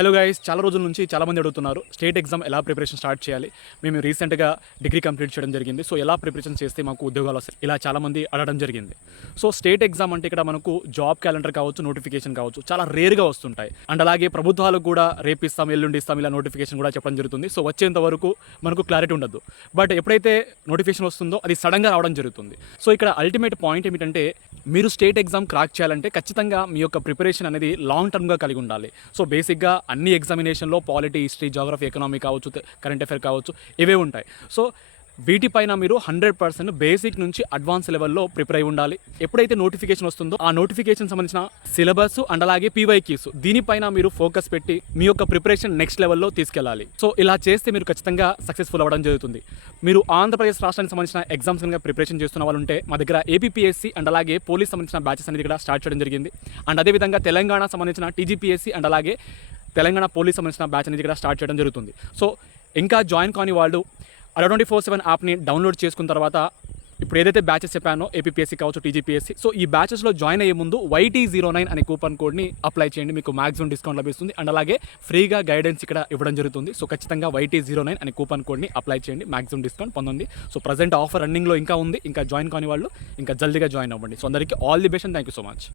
Hello guys, చాలా రోజుల నుంచి చాలామంది అడుగుతున్నారు స్టేట్ ఎగ్జామ్ ఎలా ప్రిపరేషన్ స్టార్ట్ చేయాలి. మేము రీసెంట్గా డిగ్రీ కంప్లీట్ చేయడం జరిగింది. సో ఎలా ప్రిపరేషన్ చేస్తే మాకు ఉద్యోగాలు వస్తాయి, ఇలా చాలామంది అడగడం జరిగింది. సో స్టేట్ ఎగ్జామ్ అంటే ఇక్కడ మనకు జాబ్ క్యాలెండర్ కావచ్చు, నోటిఫికేషన్ కావచ్చు, చాలా రేర్గా వస్తుంటాయి. అండ్ అలాగే ప్రభుత్వాలకు కూడా రేపిస్తాం, ఎల్లుండి ఇస్తాం, ఇలా నోటిఫికేషన్ కూడా చెప్పడం జరుగుతుంది. సో వచ్చేంత వరకు మనకు క్లారిటీ ఉండదు. బట్ ఎప్పుడైతే నోటిఫికేషన్ వస్తుందో అది సడన్గా రావడం జరుగుతుంది. సో ఇక్కడ అల్టిమేట్ పాయింట్ ఏమిటంటే, మీరు స్టేట్ ఎగ్జామ్ క్రాక్ చేయాలంటే ఖచ్చితంగా మీ యొక్క ప్రిపరేషన్ అనేది లాంగ్ టర్మ్గా కలిగి ఉండాలి. సో బేసిక్గా అన్ని ఎగ్జామినేషన్లో పాలిటీ, హిస్టరీ, జాగ్రఫీ, ఎకనామీ కావచ్చు, కరెంట్ అఫైర్ కావచ్చు, ఇవే ఉంటాయి. సో వీటిపైన మీరు 100% బేసిక్ నుంచి అడ్వాన్స్ లెవెల్లో ప్రిపేర్ అయి ఉండాలి. ఎప్పుడైతే నోటిఫికేషన్ వస్తుందో ఆ నోటిఫికేషన్ సంబంధించిన సిలబస్ అండ్ అలాగే పీవైక్యూస్ దీనిపైన మీరు ఫోకస్ పెట్టి మీ యొక్క ప్రిపరేషన్ నెక్స్ట్ లెవెల్లో తీసుకెళ్ళాలి. సో ఇలా చేస్తే మీరు ఖచ్చితంగా సక్సెస్ఫుల్ అవ్వడం జరుగుతుంది. మీరు ఆంధ్రప్రదేశ్ రాష్ట్రానికి సంబంధించిన ఎగ్జామ్స్ కనుక ప్రిపరేషన్ చేస్తున్న వాళ్ళు ఉంటే మా దగ్గర ఏపీపీఎస్సీ అండ్ అలాగే పోలీస్ సంబంధించిన బ్యాచెస్ అనేది ఇక్కడ స్టార్ట్ చేయడం జరిగింది. అండ్ అదేవిధంగా తెలంగాణ సంబంధించిన టీజీపీఎస్సీ అండ్ అలాగే తెలంగాణ పోలీస్ సంబంధించిన బ్యాచ్ అనేది ఇక్కడ స్టార్ట్ చేయడం జరుగుతుంది. సో ఇంకా జాయిన్ కాని వాళ్ళు Adda24/7 యాప్ని డౌన్లోడ్ చేసుకున్న తర్వాత ఇప్పుడు ఏదైతే బ్యాచెస్ చెప్పానో ఏపీఎస్సీ కావచ్చు, టీజీపీఎస్సీ, సో ఈ బ్యాచెస్లో జాయిన్ అయ్యే ముందు YT09 అనే కూపన్ కోడ్ని అప్లై చేయండి. మీకు మాక్సిమం డిస్కౌంట్ లభిస్తుంది. అండ్ అలాగే ఫ్రీగా గైడెన్స్ ఇక్కడ ఇవ్వడం జరుగుతుంది. సో ఖచ్చితంగా YT09 అనే కూపన్ కోడ్ని అప్లై చేయండి, మాక్సిమం డిస్కౌంట్ పొందండి. సో ప్రజెంట్ ఆఫర్ రన్నింగ్లో ఇంకా ఉంది. ఇంకా జాయిన్ కాని వాళ్ళు ఇంకా జల్దీగా జాయిన్ అవ్వండి. సో అందరికీ all the best and thank you so much.